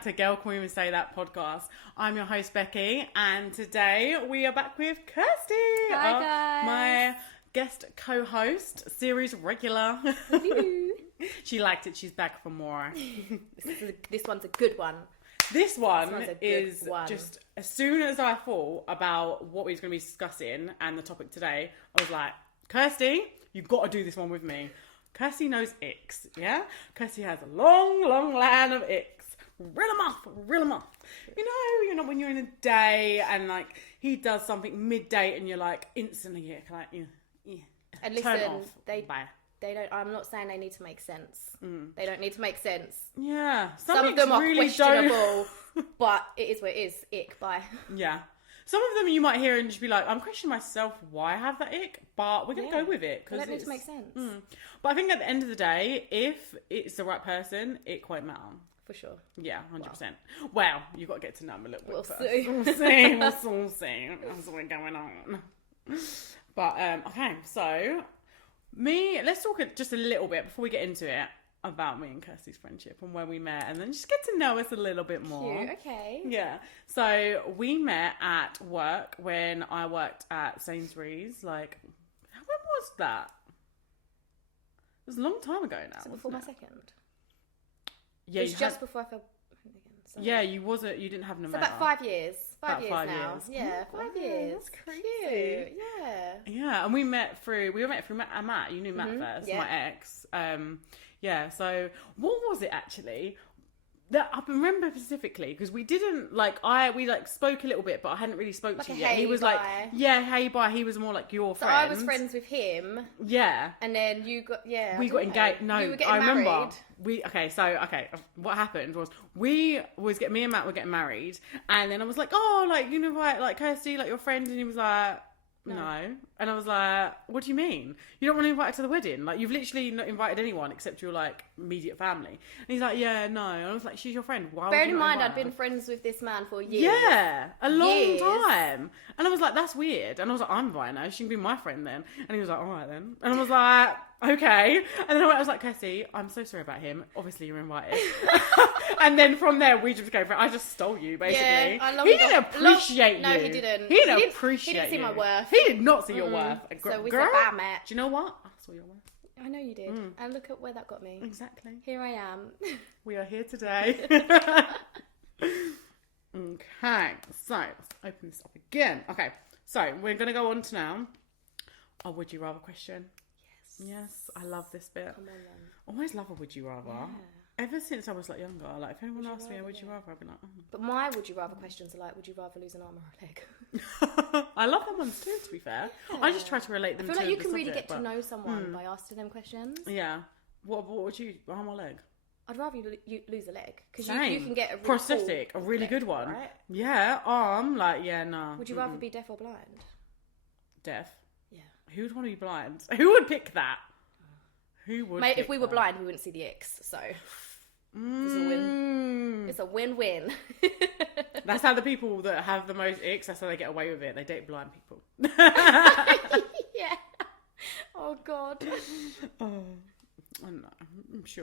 back to Girl Can We Even Say That podcast. I'm your host, Becky, and today we are back with Kirsty. Hi, guys. My guest co-host, series regular. She liked it. She's back for more. This one's a good one. This one one's a good is one. just, as soon as I thought about what we was going to be discussing and the topic today, I was like, Kirsty, you've got to do this one with me. Kirsty knows icks, yeah? Kirsty has a long, long line of icks. Reel them off. You know, when you're in a day and, like, he does something mid-date and you're, like, instantly, like, yeah. And Turn listen, off. Bye. they don't, I'm not saying they need to make sense. They don't need to make sense. Yeah. Some of them are really questionable, but it is what it is. Ick, bye. Yeah. Some of them you might hear and just be like, I'm questioning myself why I have that ick, but we're going to go with it. They don't need to make sense. But I think at the end of the day, if it's the right person, it won't matter. For sure. Yeah, 100%. Well, you've got to get to know them a little bit first. See. We'll see. That's what's going on. But, okay, so, let's talk just a little bit before we get into it about me and Kirsty's friendship and where we met, and then just get to know us a little bit more. Cute, okay. Yeah. So we met at work when I worked at Sainsbury's. Like, when was that? It was a long time ago now. So before my wasn't it? second. Yeah, It was just before I fell pregnant again. So. Yeah, you didn't have an So about 5 years. 5 years now. Years. Yeah, Oh, 5 years. That's crazy. Cute. Yeah. Yeah, and we met through Matt. You knew Matt first, yeah. my ex. Yeah, so what was it actually? That I remember specifically because we didn't we spoke a little bit, but I hadn't really spoke to you yet. He was bye. like, yeah, hey, bye. He was more like your So friend. I was friends with him. Yeah. And then you got, We got engaged. No, you were getting I remember. married. What happened was me and Matt were getting married, and then I was like, like Kirsty, like your friend, and he was like, no. And I was like, what do you mean? You don't want to invite her to the wedding? Like, you've literally not invited anyone except your, like, immediate family. And he's like, yeah, no. And I was like, she's your friend. Why Bearing would you in not mind, invite I'd been her? friends with this man for years. Yeah, a long Years. time. And I was like, that's weird. And I was like, I'm inviting her. She can be my friend then. And he was like, all right then. And I was like, okay. And then I was like, Kirsty, I'm so sorry about him. Obviously, you're invited. And then from there, we just go for it. I just stole you, basically. Yeah, he didn't appreciate you. No, he didn't. He didn't appreciate you. He didn't see my worth. He did not see your worth. So we Girl, said bad match. do you know what? I saw your worth. I know you did. And look at where that got me. Exactly. Here I am. We are here today. Okay, so let's open this up again. Okay, so we're going to go on to now a would you rather question. Yes, I love this bit. Come on then. I always love a would you rather. Yeah. Ever since I was like younger, like if anyone asked me a would you rather, I'd be like, oh. But my would you rather questions are like, would you rather lose an arm or a leg? I love that ones too, to be fair. I just try to relate them I to feel like you the can really subject, get to know someone by asking them questions. Yeah. What would you, arm or leg? I'd rather you lose a leg because Same. you can get a really prosthetic, cool a really leg, good one. right? Yeah, arm, like, yeah, no. Would you rather be deaf or blind? Deaf? Yeah. Who would want to be blind? Who would pick that? Who would Mate, pick if we were that? blind, we wouldn't see the X, so it's a win. It's a win-win. That's how the people that have the most icks, that's how they get away with it. They date blind people. Yeah. Oh, God. I don't know.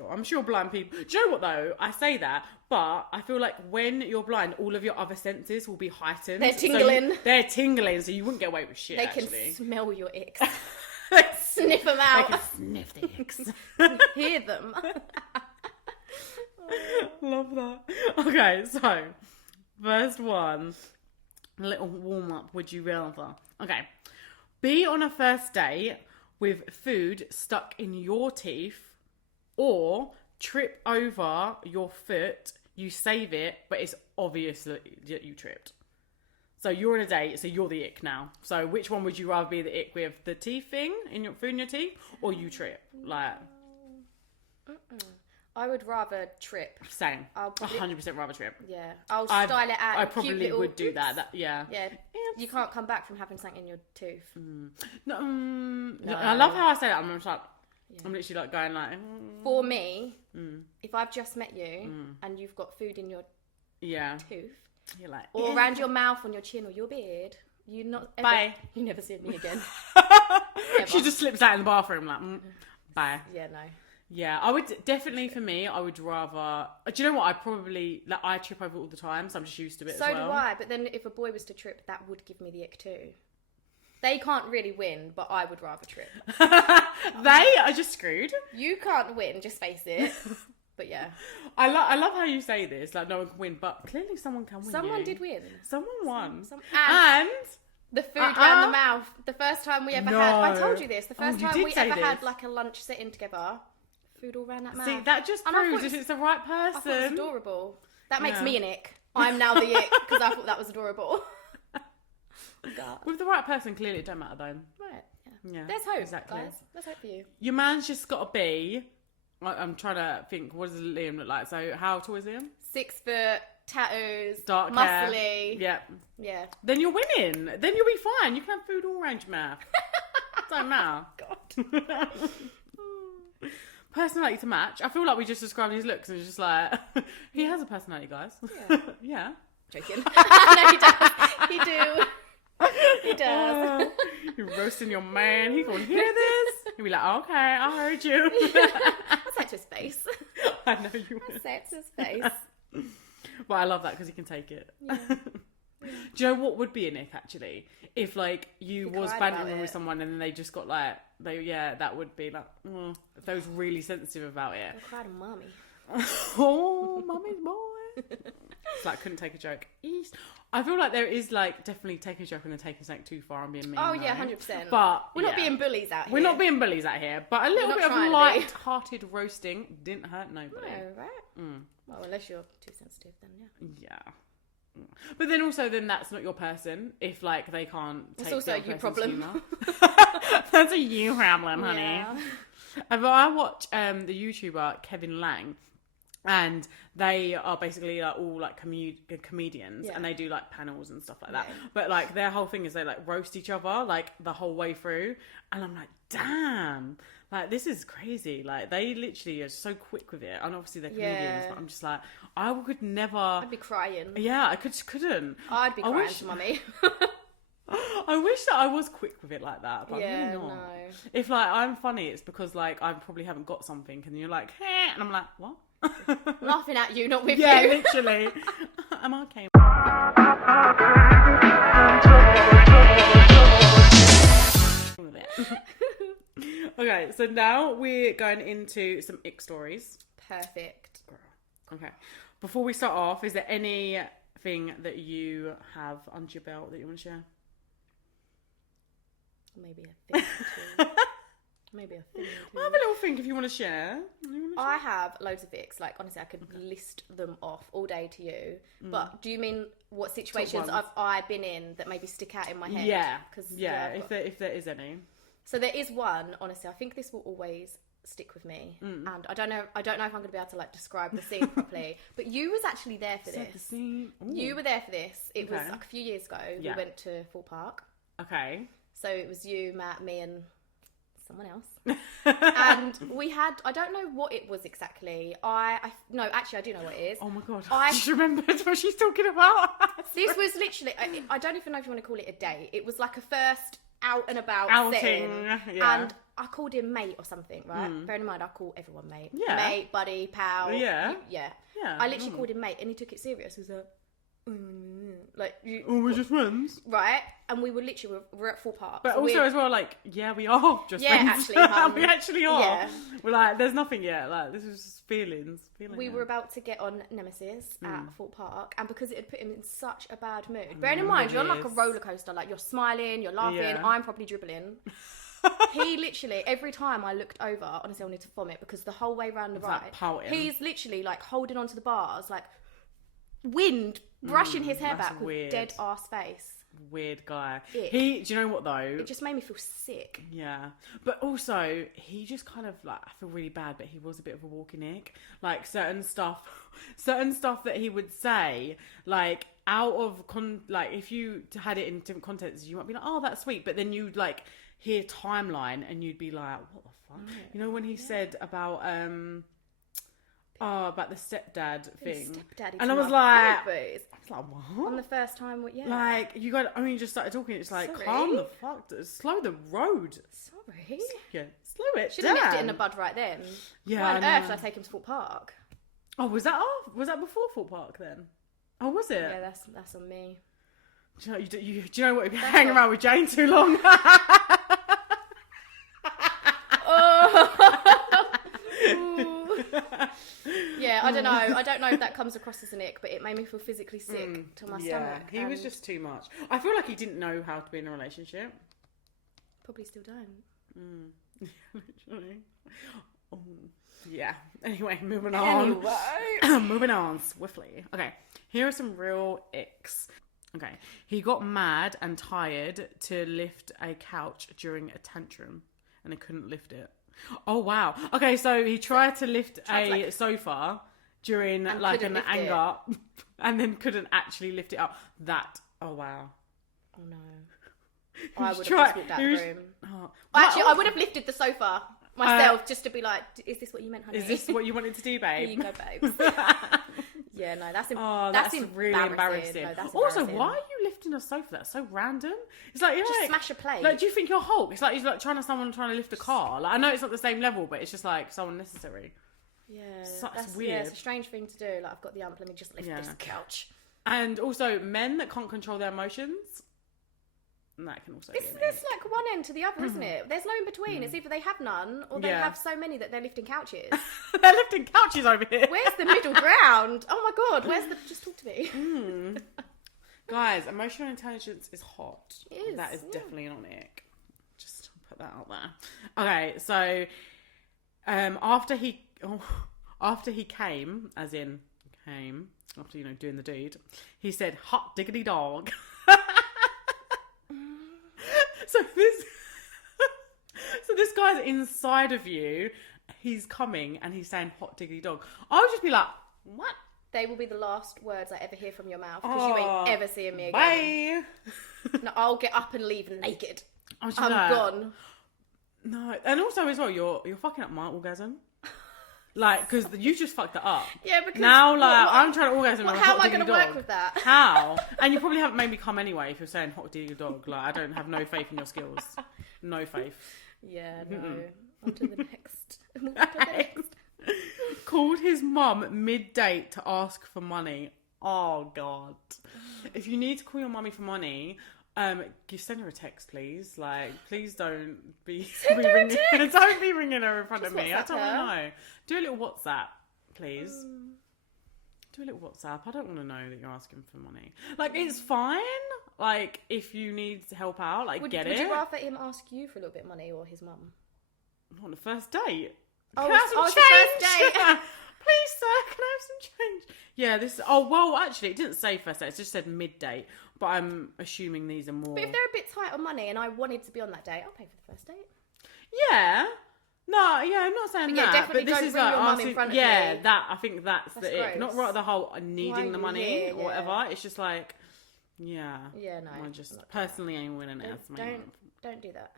I'm sure blind people... Do you know what, though? I say that, but I feel like when you're blind, all of your other senses will be heightened. They're tingling. They're tingling, so you wouldn't get away with shit, They actually. can smell your icks. They Sniff them out. can sniff the icks. Hear them. Love that. Okay, so first one, a little warm up. Would you rather? Okay, be on a first date with food stuck in your teeth, or trip over your foot. You save it, but it's obvious that you tripped. So you're on a date, so you're the ick now. So which one would you rather be the ick with? The teeth thing in your food in your teeth, or you trip? Like. I would rather trip. Same. I'll 100% rather trip. Yeah. I'll style it out. I Cute probably little would do oops. that. Yeah. Yeah. You can't come back from having something in your tooth. No, I love how I say that. I'm just like, I'm literally like going like. For me, if I've just met you and you've got food in your tooth, You're like, or around your mouth, on your chin, or your beard, you not ever, Bye. You never see me again. She just slips out in the bathroom like, bye. Yeah, no. Yeah, I would definitely, for me, I would rather... Do you know what? I trip over all the time, so I'm just used to it as well. So do I, but then if a boy was to trip, that would give me the ick too. They can't really win, but I would rather trip. They are just screwed. You can't win, just face it. But yeah. I love how you say this, like no one can win, but clearly someone can win. Someone did win. Someone won. And the food round the mouth. The first time we ever had... I told you this. The first time we ever had like a lunch sitting together, food all round that mouth. See, that just proves if it's the right person. I thought it was adorable. That makes me an ick. I'm now the ick because I thought that was adorable. God. With the right person, clearly it don't matter though. Right. Yeah. There's hope, guys. There's hope for you. Your man's just got to be... I'm trying to think, what does Liam look like? So how tall is Liam? 6 foot, tattoos, dark muscly. Hair. Yeah. Then you're winning. Then you'll be fine. You can have food all around your mouth. Don't matter. God. Personality to match. I feel like we just described his looks and it's just like, he has a personality, guys. Yeah. Yeah. Joking. No, he does. He do. He does. You're roasting your man. He gonna hear this. He'll be like, okay, I heard you. I'll say it to his face. I know you will. I'll say it to his face. But I love that because he can take it. Yeah. Do you know what would be an ick actually? If like you was bantering with someone and then they just got like that would be like if they was really sensitive about it. I cried to mommy. Oh, mommy's boy. It's like couldn't take a joke. I feel like there is like definitely taking a joke and then taking something too far and being mean. Oh yeah, 100%. But we're not being bullies out here. We're not being bullies out here, but a little bit of light-hearted roasting didn't hurt nobody. No, right? Well, unless you're too sensitive, then yeah. Yeah. But then also, that's not your person. If like they can't take. It's also a you problem. That's a you problem, honey. Yeah. I watch the YouTuber Kevin Lang, and they are basically like, all like comedians, and they do like panels and stuff like that. But like their whole thing is they like roast each other like the whole way through, and I'm like, damn. Like, this is crazy. Like, they literally are so quick with it. And obviously they're comedians, but I'm just like, I could never... I'd be crying. Yeah, I couldn't. I'd be crying to mummy. I wish that I was quick with it like that, but I'm really not. No. If, like, I'm funny, it's because, like, I probably haven't got something, and you're like, hey, and I'm like, what? Laughing at you, not with you. Yeah, literally. I'm okay. Okay, so now we're going into some ick stories. Perfect. Okay. Before we start off, is there anything that you have under your belt that you want to share? Maybe a thing or two. Maybe a thing or two. Well, have a little think if you want to share. I have loads of icks. Like, honestly, I could list them off all day to you. But do you mean what situations have I been in that maybe stick out in my head? Yeah. If there is any. So there is one, honestly, I think this will always stick with me. And I don't know if I'm going to be able to like describe the scene properly. But you was actually there for this. The scene. You were there for this. It was like a few years ago. Yeah. We went to Fort Park. Okay. So it was you, Matt, me and someone else. And we had, I don't know what it was exactly. No, actually I do know what it is. Oh my God. I just remembered what she's talking about. This was literally, I don't even know if you want to call it a date. It was like a first out and about outing, setting. Yeah. And I called him mate or something, right? Bearing in mind, I call everyone mate. Yeah. Mate, buddy, pal. Yeah. Yeah. I literally called him mate and he took it serious. He was like, we're just friends. Right? And we were literally, we're at Fort Park. But so also as well, like, yeah, we are just friends. Actually, we actually are. Yeah. We're like, there's nothing yet. Like, this is just feelings. We were about to get on Nemesis at Fort Park, and because it had put him in such a bad mood. Bearing in mind, you're on like a roller coaster. Like, you're smiling, you're laughing. Yeah. I'm probably dribbling. He literally, every time I looked over, honestly, I wanted to vomit because the whole way around the ride, like pouting. He's literally like holding onto the bars, like wind brushing his hair back with dead ass face. Weird guy. Ick. Do you know what though? It just made me feel sick. Yeah. But also, he just kind of like, I feel really bad, but he was a bit of a walking ick. Like certain stuff that he would say, like out of like if you had it in different contexts, you might be like, oh, that's sweet. But then you'd like hear timeline and you'd be like, what the fuck? You know when he said about about the stepdad thing. And I was like, what? On the first time, like, you got only just started talking, it's like, Sorry. calm the fuck, slow the road. Sorry. Yeah, Slow it Should have nipped it down. in the bud right then. Yeah, Why on I earth know. did I take him to Fort Park? Oh, was that before Fort Park then? Oh, was it? Yeah, that's on me. Do you know what? You've been hanging around with Jane too long. Yeah, I don't know. I don't know if that comes across as an ick, but it made me feel physically sick to my stomach. He was just too much. I feel like he didn't know how to be in a relationship. Probably still don't. Literally. Oh, yeah. Anyway, moving on. Moving on swiftly. Okay, here are some real icks. Okay, he got mad and tired to lift a couch during a tantrum, and he couldn't lift it. Oh wow. Okay, so he tried to lift a sofa during like an anger, and then couldn't actually lift it up. Oh wow. Oh no. I would have just walked out the room. Actually, I would have lifted the sofa myself just to be like, is this what you meant, honey? Is this what you wanted to do, babe? Here you go, babes. Yeah, no, that's really embarrassing. No, that's also, embarrassing. why are you lifting a sofa? That's so random. It's like, just smash a plate. Like, do you think you're Hulk? It's like you're like someone trying to lift a car. Like, I know it's not the same level, but it's just like so unnecessary. Yeah, that's weird. Yeah, it's a strange thing to do. Like, I've got the ump, let me just lift this couch. And also, men that can't control their emotions. That can also. There's like one end to the other, isn't it? There's no in between. It's either they have none or they have so many that they're lifting couches. They're lifting couches over here. Where's the middle ground? Oh my god, where's the? Just talk to me. Guys, emotional intelligence is hot. It is. That is definitely an ick. Just put that out there. Okay, so after he came, after doing the deed, he said, "Hot diggity dog." So this guy's inside of you. He's coming and he's saying "hot diggity dog." I would just be like, "What?" They will be the last words I ever hear from your mouth because you ain't ever seeing me Bye. again. No, I'll get up and leave naked. I'm gone. No, and also as well, you're fucking up my orgasm. Like, because you just fucked it up. Yeah, because now, like, I'm trying to orgasm. How am I going to work with that? How? And you probably haven't made me come anyway if you're saying "hot diggity dog." Like, I don't have no faith in your skills. No faith. Yeah, no. On to the next. Called his mum mid-date to ask for money. Oh God! If you need to call your mummy for money, send her a text, please. Like, please don't be ringing. Don't be ringing her in front of me. I don't want to know. Do a little WhatsApp, please. Do a little WhatsApp. I don't want to know that you're asking for money. Like, it's fine. Like, if you need help out, like, get it. Would you rather him ask you for a little bit of money or his mum? On the first date. Can I have some change? First date. Please, sir, can I have some change? Yeah, this. Oh, well, actually, it didn't say first date. It just said mid-date. But I'm assuming these are more. But if they're a bit tight on money and I wanted to be on that date, I'll pay for the first date. Yeah. No, yeah, I'm not saying that. Definitely but this don't is bring like your mum in front of me. Yeah, I think that's the gross. it. Not right the whole needing the money or whatever. Yeah. It's just like, yeah. Yeah, no. I just personally ain't winning it. Don't do that.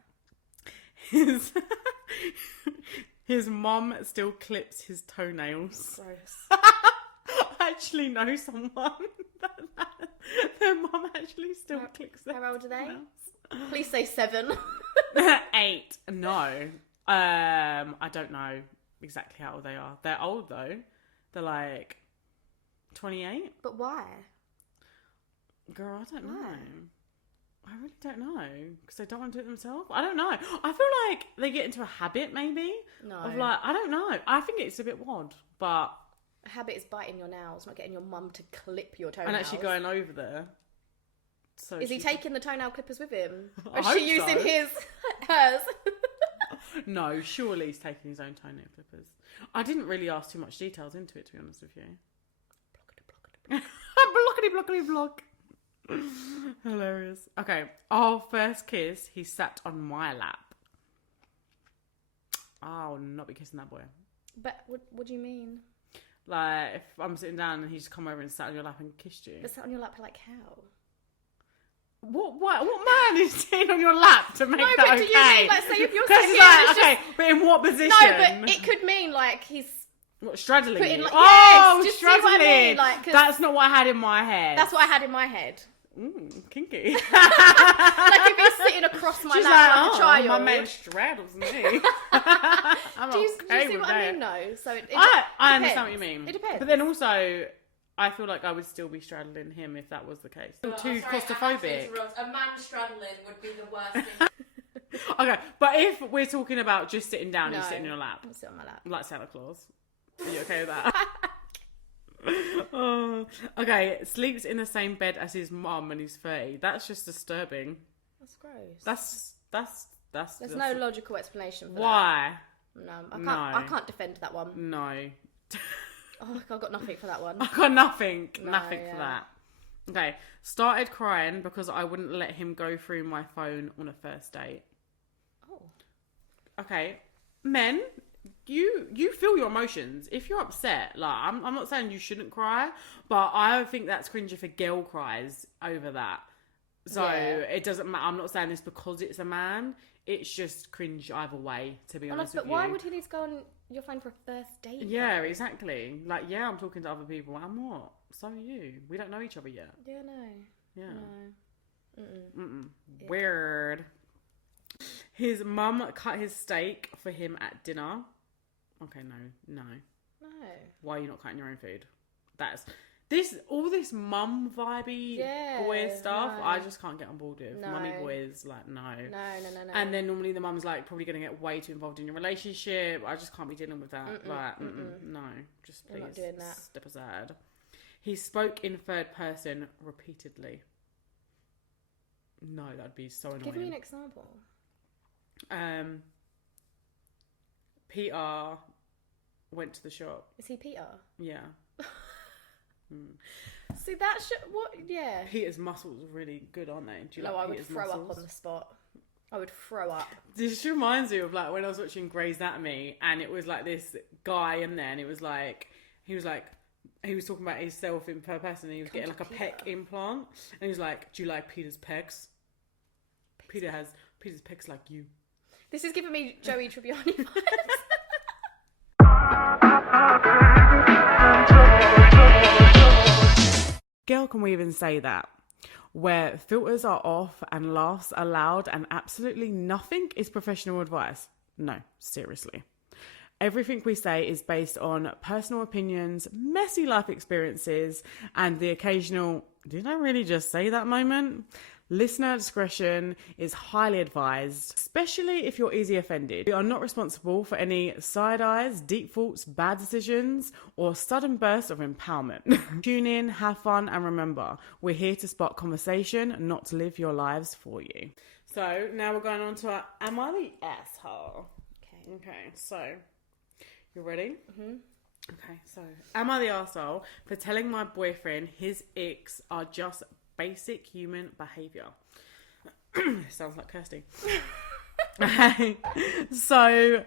His mum still clips his toenails. Gross. I actually know someone their mum actually still clips their How old are they? toenails. Please say 7. 8. No. I don't know exactly how old they are. They're old though. They're like 28. But why? Girl, I don't know. Why? I really don't know because they don't want to do it themselves. I don't know. I feel like they get into a habit maybe of like, I don't know. I think it's a bit odd, but a habit is biting your nails, not getting your mum to clip your toenails. And actually going over there. So is he taking the toenail clippers with him? Or I is she using hers? No, surely he's taking his own toenail clippers. I didn't really ask too much details into it, to be honest with you. Blockety block. Hilarious. Okay, our first kiss, he sat on my lap. I'll not be kissing that boy. But what do you mean? Like, if I'm sitting down and he's come over and sat on your lap and kissed you. But sat on your lap like how? What man is sitting on your lap to make that okay? No, but do you mean, like, say if you're sitting here like, okay, but in what position? No, but it could mean, like, he's... What, straddling you? Like, oh, yes, straddling! See what I mean? Like, that's not what I had in my head. That's what I had in my head. kinky. Like if you're sitting across my lap like a child. My man straddles me. Do you see what I mean? No. So I understand what you mean. It depends. But then also, I feel like I would still be straddling him if that was the case. Too claustrophobic. A man straddling would be the worst thing. Okay, but if we're talking about just sitting down and sitting in your lap. I'm sitting on my lap. Like Santa Claus. Are you okay with that? Oh, okay, sleeps in the same bed as his mum and he's 30. That's just disturbing. That's gross. That's There's no logical explanation for why? that. No, I can't defend that one. No. Oh, I've got nothing for that one. I've got nothing for that. Okay, started crying because I wouldn't let him go through my phone on a first date. Oh. Okay, men, you feel your emotions. If you're upset, like I'm not saying you shouldn't cry, but I think that's cringe if a girl cries over that. So it doesn't matter. I'm not saying this because it's a man. It's just cringe either way, to be honest with you. But why would he need to go on your phone for a first date? Yeah, exactly. Like, yeah, I'm talking to other people. I'm not. So are you. We don't know each other yet. Yeah, no. Yeah. No. Mm-mm. Weird. His mum cut his steak for him at dinner. Okay, no. Why are you not cutting your own food? All this mum vibey boy stuff, no. I just can't get on board with. No. Mummy boys, like, no. No. And then normally the mum's like probably going to get way too involved in your relationship. I just can't be dealing with that. No, just please. I'm not doing that. Step aside. He spoke in third person repeatedly. No, that'd be so annoying. Give me an example. Peter went to the shop. Is he Peter? Yeah. See, that what? Yeah. Peter's muscles are really good, aren't they? Do you like I Peter's would throw muscles? up on the spot. I would throw up. This reminds me of like when I was watching Grey's Anatomy, and it was like this guy in there, and it was like he was talking about himself in third person, and he was getting like a pec implant, and he was like, "Do you like Peter's pecs? Peter's pecs like you." This is giving me Joey Tribbiani vibes. Girl, can we even say that? Where filters are off and laughs are loud and absolutely nothing is professional advice. No, seriously. Everything we say is based on personal opinions, messy life experiences, and the occasional, did I really just say that moment? Listener discretion is highly advised, especially if you're easily offended. We are not responsible for any side eyes, deep thoughts, bad decisions, or sudden bursts of empowerment. Tune in, have fun, and remember, we're here to spark conversation, not to live your lives for you. So now we're going on to our Am I the Asshole? Okay, so you ready? Mm-hmm. Okay, so am I the asshole for telling my boyfriend his icks are just basic human behaviour? Sounds like Kirsty. So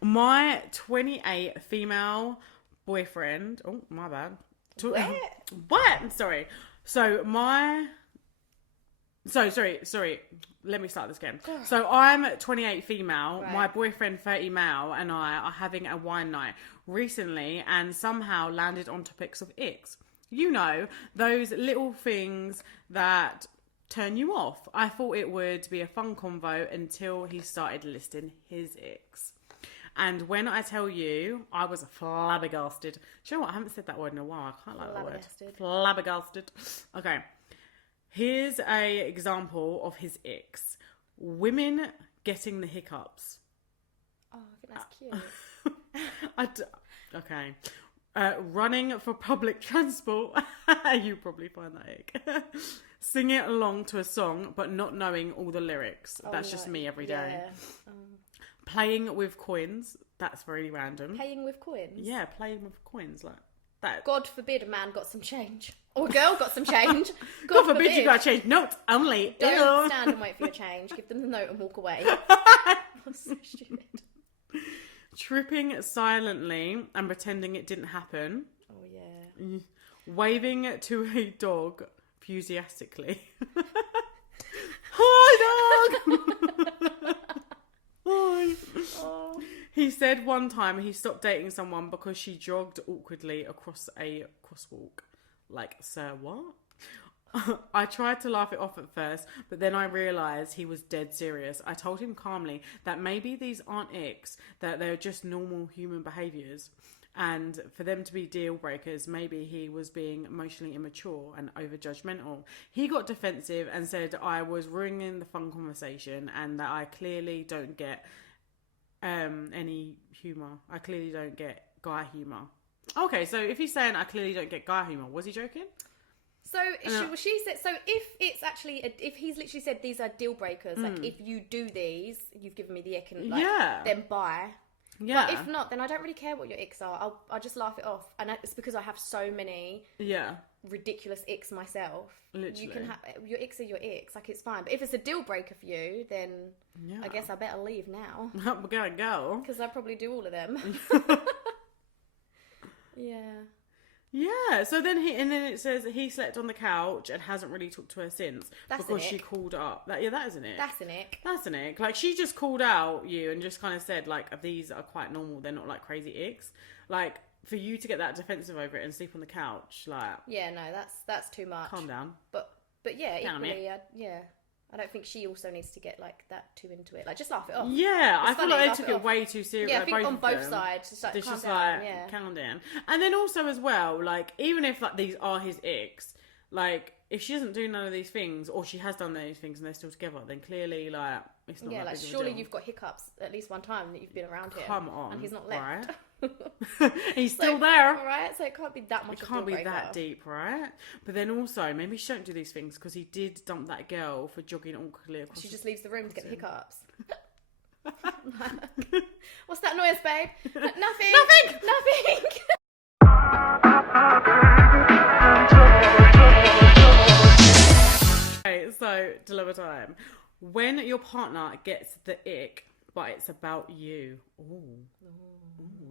my 28 female boyfriend, oh my bad, what? Sorry, let me start this again. So I'm 28 female, right. My boyfriend 30 male, and I are having a wine night recently and somehow landed on topics of icks. You know, those little things that turn you off. I thought it would be a fun convo until he started listing his icks. And when I tell you, I was flabbergasted. Do you know what? I haven't said that word in a while. I can't like that word. Flabbergasted. Okay. Here's a example of his icks. Women getting the hiccups. Oh, I think that's cute. Okay. Running for public transport. You probably find that ick. Singing along to a song but not knowing all the lyrics. That's just me every day. Yeah. Playing with coins. That's very random. Playing with coins? Yeah, playing with coins like that. God forbid a man got some change. Or a girl got some change. God forbid you got change. Note only. Don't stand and wait for your change. Give them the note and walk away. That's so stupid. Tripping silently and pretending it didn't happen. Oh, yeah. Waving to a dog enthusiastically. Hi, dog! Hi. Oh. He said one time he stopped dating someone because she jogged awkwardly across a crosswalk. Like, sir, what? I tried to laugh it off at first, but then I realised he was dead serious. I told him calmly that maybe these aren't icks, that they're just normal human behaviours. And for them to be deal breakers, maybe he was being emotionally immature and over judgmental. He got defensive and said I was ruining the fun conversation and that I clearly don't get any humour. I clearly don't get guy humour. Okay, so if he's saying I clearly don't get guy humour, was he joking? So she said. So if it's actually, if he's literally said these are deal breakers, like if you do these, you've given me the ick, and like then bye. Yeah. But if not, then I don't really care what your icks are. I'll just laugh it off, and it's because I have so many ridiculous icks myself. Literally, you can have your icks are your icks. Like, it's fine. But if it's a deal breaker for you, then I guess I better leave now. We're gonna go because I probably do all of them. Yeah, so then it says he slept on the couch and hasn't really talked to her since because she called up. That is an ick. That's an ick. That's an ick. Like, she just called out you and just kind of said, like, these are quite normal. They're not, like, crazy icks. Like, for you to get that defensive over it and sleep on the couch, like... Yeah, no, that's too much. Calm down. But yeah, equally, I don't think she also needs to get, like, that too into it. Like, just laugh it off. Yeah, I feel like they took it way too seriously. Yeah, I think on both sides. Just like, calm down. And then also as well, like, even if, like, these are his icks, like, if she doesn't do none of these things, or she has done those things and they're still together, then clearly, like, it's not that big of a deal. Surely you've got hiccups at least one time that you've been around him. Come on. And he's not left. Right? He's still there. Right? So it can't be that much of a deal breaker. It can't be that deep, right? But then also, maybe she don't do these things because he did dump that girl for jogging awkwardly across. She just leaves the room to get the hiccups. What's that noise, babe? Nothing. Okay, so dilemma time. When your partner gets the ick, but it's about you. Ooh,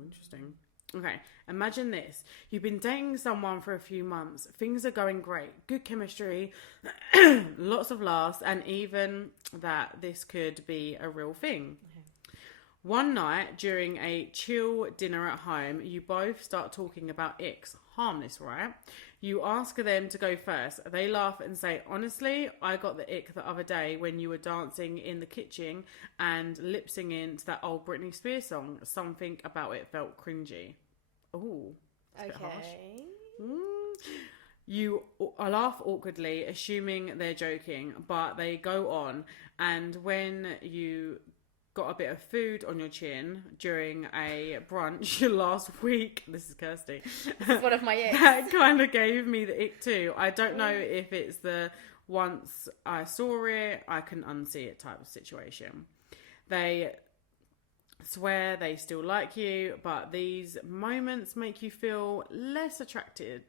interesting. Okay, imagine this. You've been dating someone for a few months. Things are going great. Good chemistry, lots of laughs, and even that this could be a real thing. One night, during a chill dinner at home, you both start talking about icks. Harmless, right? You ask them to go first. They laugh and say, honestly, I got the ick the other day when you were dancing in the kitchen and lip singing to that old Britney Spears song. Something about it felt cringy. Ooh, that's a bit harsh. You laugh awkwardly, assuming they're joking, but they go on. And when you got a bit of food on your chin during a brunch last week, this is Kirsty. This is one of my icks. That kind of gave me the ick too. I don't know if it's the once I saw it, I can unsee it type of situation. They swear they still like you, but these moments make you feel less attracted.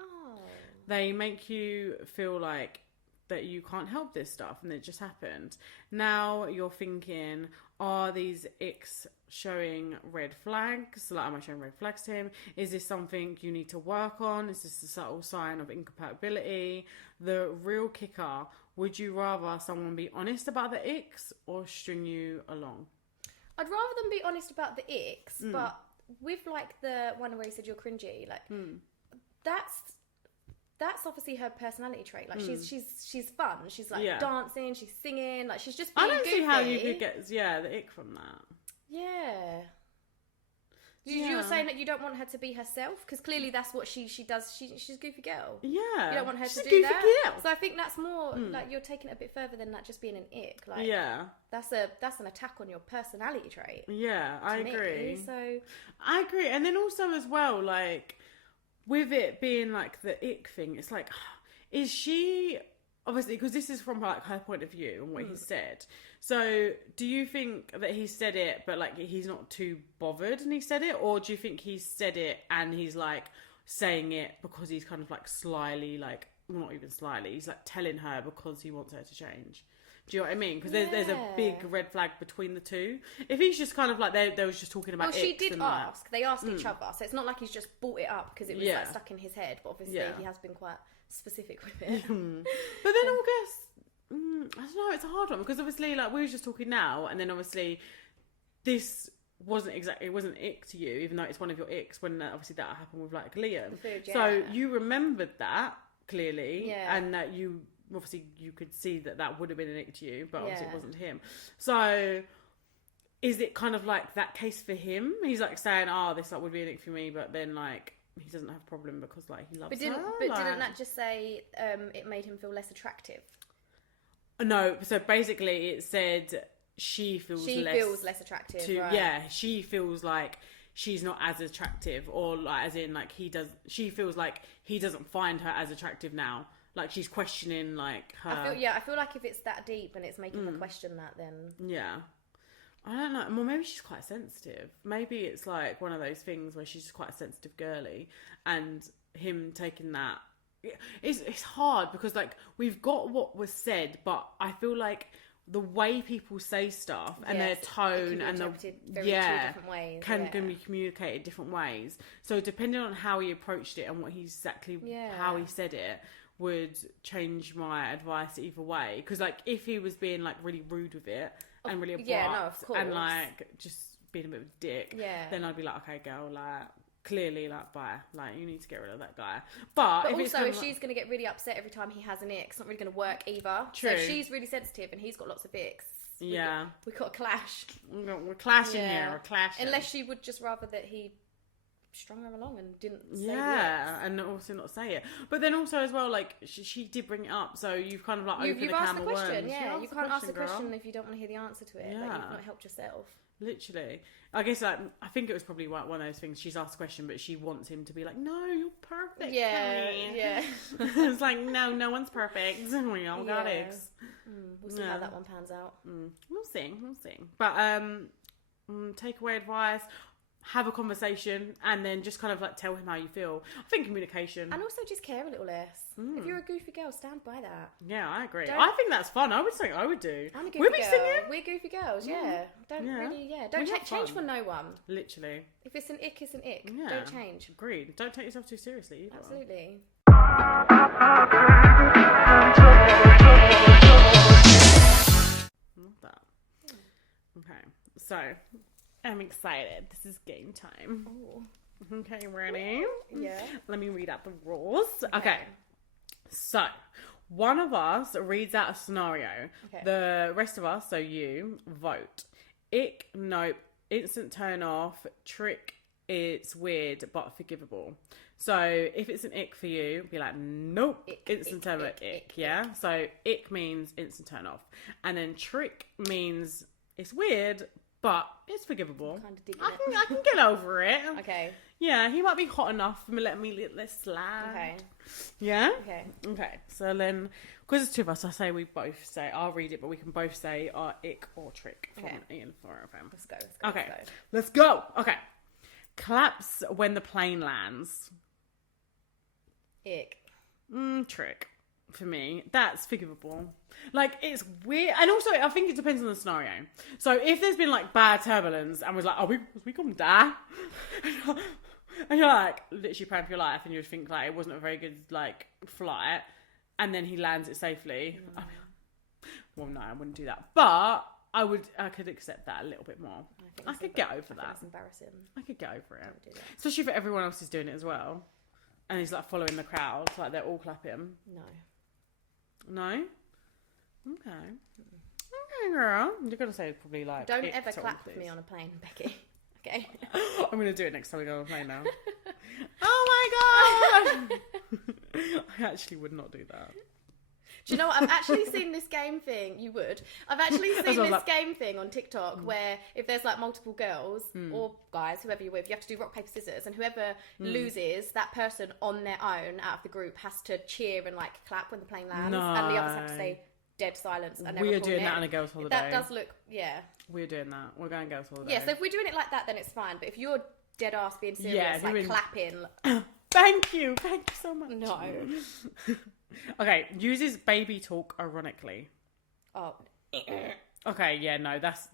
Oh. They make you feel like that you can't help this stuff and it just happened. Now you're thinking, are these icks showing red flags? Like, am I showing red flags to him? Is this something you need to work on? Is this a subtle sign of incompatibility? The real kicker, would you rather someone be honest about the icks or string you along? I'd rather them be honest about the icks, but with like the one where he said you're cringy, like that's obviously her personality trait. Like she's fun. She's like dancing. She's singing. Like she's just being goofy. I don't see how you could get the ick from that. Yeah. You were saying that you don't want her to be herself because clearly that's what she does. She's a goofy girl. Yeah. You don't want her to do that. Girl. So I think that's more like you're taking it a bit further than that just being an ick. Like that's an attack on your personality trait. Yeah, I agree. So I agree, and then also as well, like, with it being like the ick thing, it's like, is she obviously, because this is from like her point of view and what he said. So do you think that he said it, but like he's not too bothered and he said it, or do you think he said it and he's like saying it because he's kind of like slyly, like, well, not even slyly, he's like telling her because he wants her to change? Do you know what I mean? Because there's a big red flag between the two. If he's just kind of like they was just talking about. Well, she did ask. They asked each other, so it's not like he's just brought it up because it was like stuck in his head. But obviously, he has been quite specific with it. But then I guess I don't know. It's a hard one because obviously, like we were just talking now, and then obviously this wasn't ick to you, even though it's one of your icks. When obviously that happened with like Liam. Food, so you remembered that clearly, and that you obviously you could see that would have been an ick to you, but obviously it wasn't him. So is it kind of like that case for him? He's like saying, "Oh, this like would be an ick for me," but then like he doesn't have a problem because like he loves her. But didn't that just say it made him feel less attractive? No, so basically it said she feels less attractive. Right. Yeah, she feels like she's not as attractive, or like as in like she feels like he doesn't find her as attractive now. Like she's questioning like her. I feel like if it's that deep and it's making her question that, then I don't know. Well, maybe she's quite sensitive. Maybe it's like one of those things where she's just quite a sensitive girly, and him taking that. It's hard because like we've got what was said, but I feel like the way people say stuff and their tone and two different ways, can be communicated different ways. So depending on how he approached it and what he how he said it would change my advice either way. Because like if he was being like really rude with it and really abrupt and like just being a bit of a dick, then I'd be like, okay, girl, like clearly like bye, like you need to get rid of that guy. But if she's going to get really upset every time he has an ick, it's not really going to work either. True. So if she's really sensitive and he's got lots of icks, we've got a clash. We're clashing here. We're clashing. Unless she would just rather that he strung her along and didn't say and also not say it. But then also as well, like she did bring it up, so you've kind of like opened a can of worms. You can't ask a question if you don't want to hear the answer to it. Like, you've not helped yourself. Literally. I guess like, I think it was probably one of those things. She's asked a question, but she wants him to be like, "No, you're perfect." Yeah. It's like, no one's perfect. We all got eggs. We'll see how that one pans out. We'll see. But takeaway advice: have a conversation and then just kind of like tell him how you feel. I think communication. And also just care a little less. If you're a goofy girl, stand by that. Yeah, I agree. I think that's fun. I would say I would do. I'm a goofy girl. Singing? We're goofy girls, Don't change for no one. Literally. If it's an ick, it's an ick. Yeah. Don't change. Agreed. Don't take yourself too seriously either. Absolutely. Love that. Okay, so I'm excited. This is game time. Oh. Okay, ready? Yeah. Let me read out the rules. Okay. So, one of us reads out a scenario. Okay. The rest of us, so you, vote. Ick, nope. Instant turn off. Trick, it's weird but forgivable. So, if it's an ick for you, be like, nope. Instant turn off. Ick, yeah? So, ick means instant turn off. And then trick means it's weird but it's forgivable. I'm kind of digging I can get over it. Okay. Yeah, he might be hot enough for me. Let this slide. Okay. Yeah? Okay. So then, because there's two of us, I say we both say, I'll read it, but we can both say our ick or trick from Ian for them. Let's go. Okay. Let's go. Okay. Claps when the plane lands. Ick. Trick. For me, that's forgivable. Like, it's weird. And also, I think it depends on the scenario. So, if there's been, like, bad turbulence and was like, was we going to die? And you're, like, literally praying for your life and you would think, like, it wasn't a very good, like, flight. And then he lands it safely. No. Well, no, I wouldn't do that. But I could accept that a little bit more. I could get over that. That's embarrassing. I could get over it. Especially if everyone else is doing it as well. And he's, like, following the crowd. Like, they're all clapping. No? Okay. Okay, girl. You're going to say probably like... Don't ever clap for me on a plane, Becky. Okay? I'm going to do it next time we go on a plane now. Oh my god! I actually would not do that. Do you know what? I've actually seen this game thing. You would. I've actually seen this game thing on TikTok where if there's like multiple girls or guys, whoever you're with, you have to do rock, paper, scissors, and whoever loses, that person on their own out of the group has to cheer and like clap when the plane lands, and the others have to say dead silence. And we are doing that on a girls' holiday. That does look, We're doing that. We're going girls' holiday. Yeah, so if we're doing it like that, then it's fine. But if you're dead ass being serious, like clapping. Thank you so much. No. Okay, uses baby talk ironically. Oh. Okay, yeah, no, that's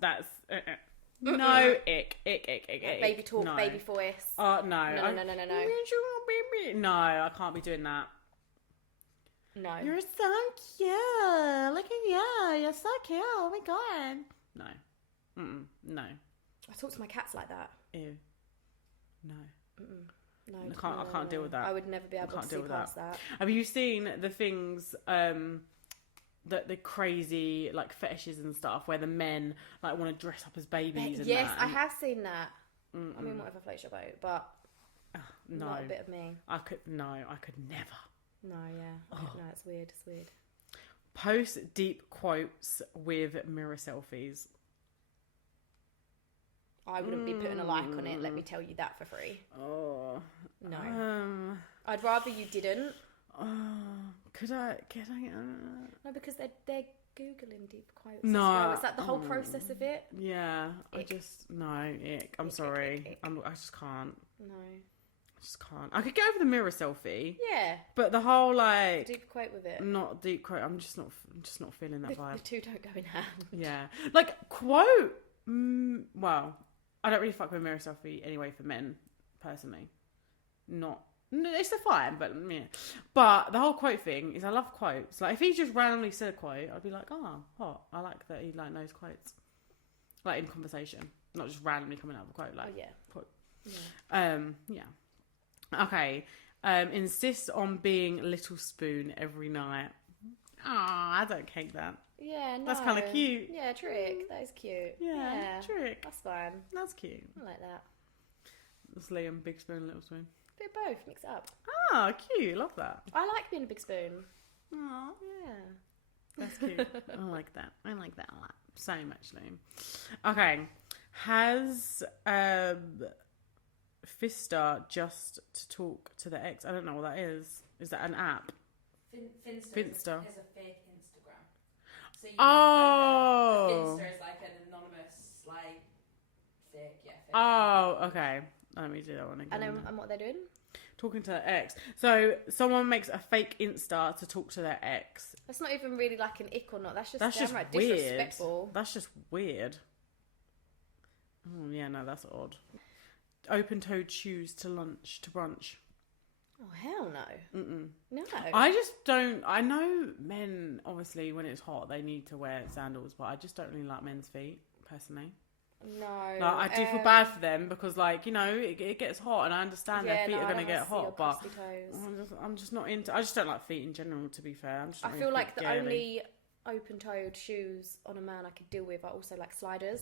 no, ick. Baby talk, no. Baby voice. No. No. No, I can't be doing that. No. You're so cute. Look at you. You're so cute. Oh my god. No. No. I talk to my cats like that. Ew. No. No, I can't deal with that. I would never be able to see past that. Have you seen the things the crazy like fetishes and stuff where the men like want to dress up as babies? And yes, that, I have seen that. I mean, whatever floats your boat, but no, not a bit of me. I could never. No, yeah, no, it's weird. It's weird. Post deep quotes with mirror selfies. I wouldn't be putting a like on it. Let me tell you that for free. Oh no. I'd rather you didn't. Could I? No, because they're googling deep quotes. No, as well. It's like the whole process of it. Yeah, Ick. Ick. I'm sorry. Ick. I just can't. No, I just can't. I could get over the mirror selfie. Yeah, but the whole like deep quote with it. Not deep quote. I'm just not feeling that vibe. The two don't go in hand. Yeah, like quote. Well, I don't really fuck with mirror selfie anyway for men, personally. No, it's fine, but yeah. But the whole quote thing is, I love quotes. Like if he just randomly said a quote, I'd be like, oh, hot. I like that he like knows quotes, like in conversation, not just randomly coming out with a quote. Like, quote. Yeah. Yeah. Okay. Insist on being little spoon every night. Oh, I don't hate that. Yeah, no. That's kind of cute. Yeah, trick. That is cute. Yeah, trick. That's fine. That's cute. I like that. It's Liam, big spoon, little spoon. Bit of both, mix it up. Ah, cute. Love that. I like being a big spoon. Aww. Yeah. That's cute. I like that. I like that a lot. Same, actually. Okay. Has Fister just to talk to the ex? I don't know what that is. Is that an app? Finster is a fake Instagram. So you Finster is like an anonymous, like, fake, fake. Oh, okay. Let me do that one again. And what they're doing? Talking to their ex. So someone makes a fake Insta to talk to their ex. That's not even really like an ick or not. That's just downright weird. Disrespectful. That's just weird. Oh yeah, no, that's odd. Open-toed shoes to brunch. Oh hell no. No. I just don't. I know men obviously when it's hot they need to wear sandals, but I just don't really like men's feet personally. No. Like, I do feel bad for them because, like, you know, it gets hot and I understand their feet are going to get hot, but I'm just not into... I just don't like feet in general, to be fair. I feel like the only open-toed shoes on a man I could deal with are also, like, sliders.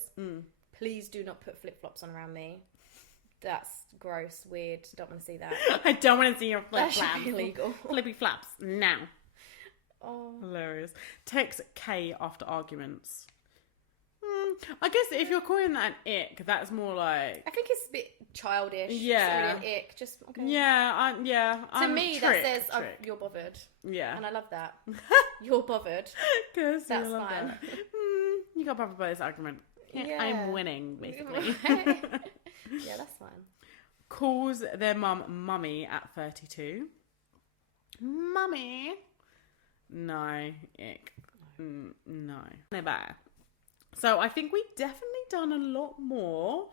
Please do not put flip-flops on around me. That's gross, weird. Don't want to see that. I don't want to see your flip-flops. That should be illegal. Flippy flaps, now. Oh. Hilarious. Text K after arguments. I guess if you're calling that an ick, that's more like... I think it's a bit childish. Yeah. It's really an ick. Just, okay. Yeah. To me, that says, you're bothered. Yeah. And I love that. You're bothered. That's fine. That. You got bothered by this argument. Yeah. I'm winning, basically. Yeah, that's fine. Calls their mummy at 32. Mummy? No. Ick. No. Never. So I think we've definitely done a lot more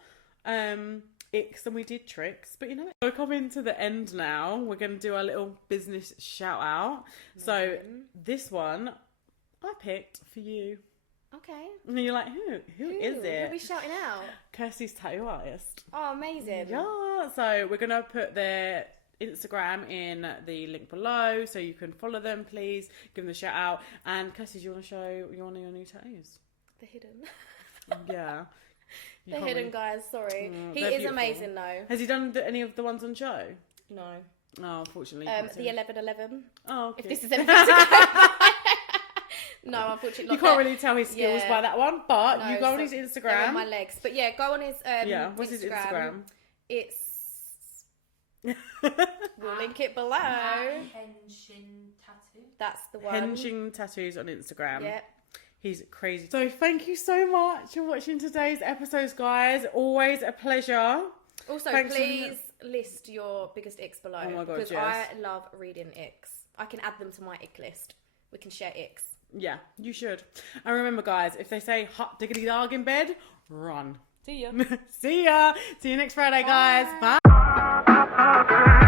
icks than we did tricks. But you know, we're coming to the end now. We're going to do our little business shout out. So this one I picked for you. Okay. And you're like, who is it? Who are we shouting out? Kirsty's tattoo artist. Oh, amazing. Yeah. So we're going to put their Instagram in the link below so you can follow them, please. Give them a shout out. And Kirsty, do you want to show one of your new tattoos? The hidden. Yeah. The hidden guys, sorry. He is beautiful. Amazing though. Has he done any of the ones on show? No. Oh, unfortunately. The 11-11. Oh, okay. If this is anything to go. No, unfortunately not. You can't really tell his skills by that one, but you go on his Instagram. They're on my legs. But yeah, go on his what's his Instagram? It's... We'll link it below. Henshin Tattoo. That's the one. Henshin Tattoos on Instagram. Yep. He's crazy. So thank you so much for watching today's episodes, guys. Always a pleasure. Also, please list your biggest icks below. Oh my God, because yes. I love reading icks. I can add them to my ick list. We can share icks. Yeah, you should. And remember, guys, if they say hot diggity dog in bed, run. See ya. See ya. See you next Friday, guys. Bye.